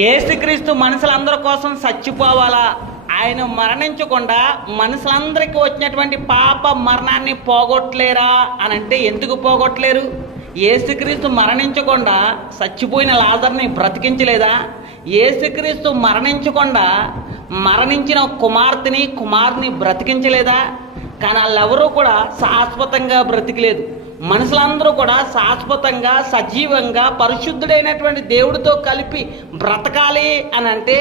యేసుక్రీస్తు మనుషులందరి కోసం చచ్చిపోవాలా, ఆయన మరణించకుండా మనుషులందరికీ వచ్చినటువంటి పాప మరణాన్ని పోగొట్టలేరా అని అంటే ఎందుకు పోగొట్టలేరు? యేసుక్రీస్తు మరణించకుండా చచ్చిపోయిన లాజర్ని బ్రతికించలేదా? యేసుక్రీస్తు మరణించకుండా మరణించిన కుమార్తెని బ్రతికించలేదా? కానీ వాళ్ళెవరూ కూడా శాశ్వతంగా బ్రతికలేదు. మనుషులందరూ కూడా శాశ్వతంగా సజీవంగా పరిశుద్ధుడైనటువంటి దేవుడితో కలిపి బ్రతకాలి అని అంటే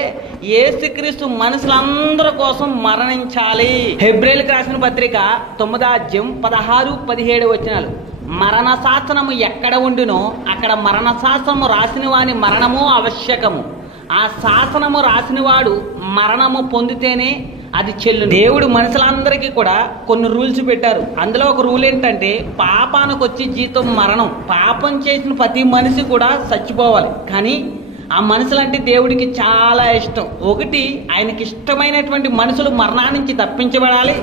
యేసుక్రీస్తు మనుషులందరి కోసం మరణించాలి. హెబ్రేలుకు రాసిన పత్రిక 9వ అధ్యాయం 16-17 వచనాలు. మరణ శాసనము ఎక్కడ ఉండునో అక్కడ మరణ శాసనము రాసిన వాని మరణము ఆవశ్యకము. ఆ శాసనము రాసినవాడు మరణము పొందితేనే అది చెల్లు. దేవుడు మనుషులందరికీ కూడా కొన్ని రూల్స్ పెట్టారు. అందులో ఒక రూల్ ఏంటంటే పాపానికి వచ్చి జీతం మరణం. పాపం చేసిన ప్రతి మనిషి కూడా చచ్చిపోవాలి. కానీ ఆ మనుషులంటే దేవుడికి చాలా ఇష్టం. ఒకటి, ఆయనకి ఇష్టమైనటువంటి మనుషులు మరణాన్ని నుంచి తప్పించబడాలి.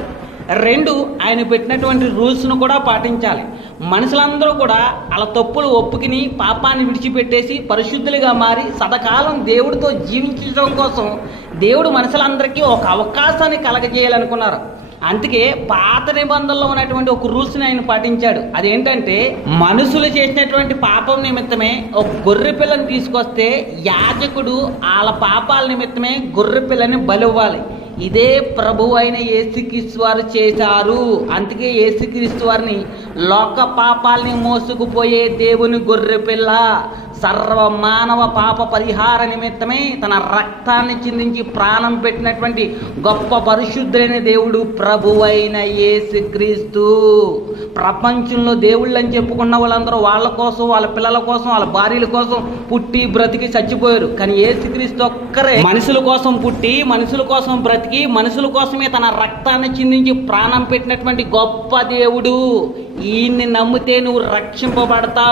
2, ఆయన పెట్టినటువంటి రూల్స్ను కూడా పాటించాలి. మనుషులందరూ కూడా వాళ్ళ తప్పులు ఒప్పుకుని పాపాన్ని విడిచిపెట్టేసి పరిశుద్ధులుగా మారి సదాకాలం దేవుడితో జీవించడం కోసం దేవుడు మనుషులందరికీ ఒక అవకాశాన్ని కలగజేయాలనుకున్నారు. అందుకే పాత నిబంధనలో ఉన్నటువంటి ఒక రూల్స్ని ఆయన పాటించాడు. అదేంటంటే మనుషులు చేసినటువంటి పాపం నిమిత్తమే ఒక గొర్రె పిల్లని తీసుకొస్తే యాజకుడు వాళ్ళ పాపాల నిమిత్తమే గొర్రె పిల్లని బలివ్వాలి. ఇదే ప్రభు అయిన యేసుక్రీస్తు వారు చేశారు. అందుకే యేసుక్రీస్తు వారిని లోక పాపాలని మోసుకుపోయే దేవుని గొర్రె పిల్ల, సర్వ మానవ పాప పరిహార నిమిత్తమే తన రక్తాన్ని చిందించి ప్రాణం పెట్టినటువంటి గొప్ప పరిశుద్ధులైన దేవుడు ప్రభు అయిన యేసుక్రీస్తు. ప్రపంచంలో దేవుళ్ళని చెప్పుకున్న వాళ్ళందరూ వాళ్ళ కోసం, వాళ్ళ పిల్లల కోసం, వాళ్ళ భార్యల కోసం పుట్టి బ్రతికి చచ్చిపోయారు. కానీ యేసుక్రీస్తు ఒక్కరే మనుషుల కోసం పుట్టి, మనుషుల కోసం బ్రతికి, మనుషుల కోసమే తన రక్తాన్ని చిందించి ప్రాణం పెట్టినటువంటి గొప్ప దేవుడు. ఈయన్ని నమ్మితే నువ్వు రక్షింపబడతావు.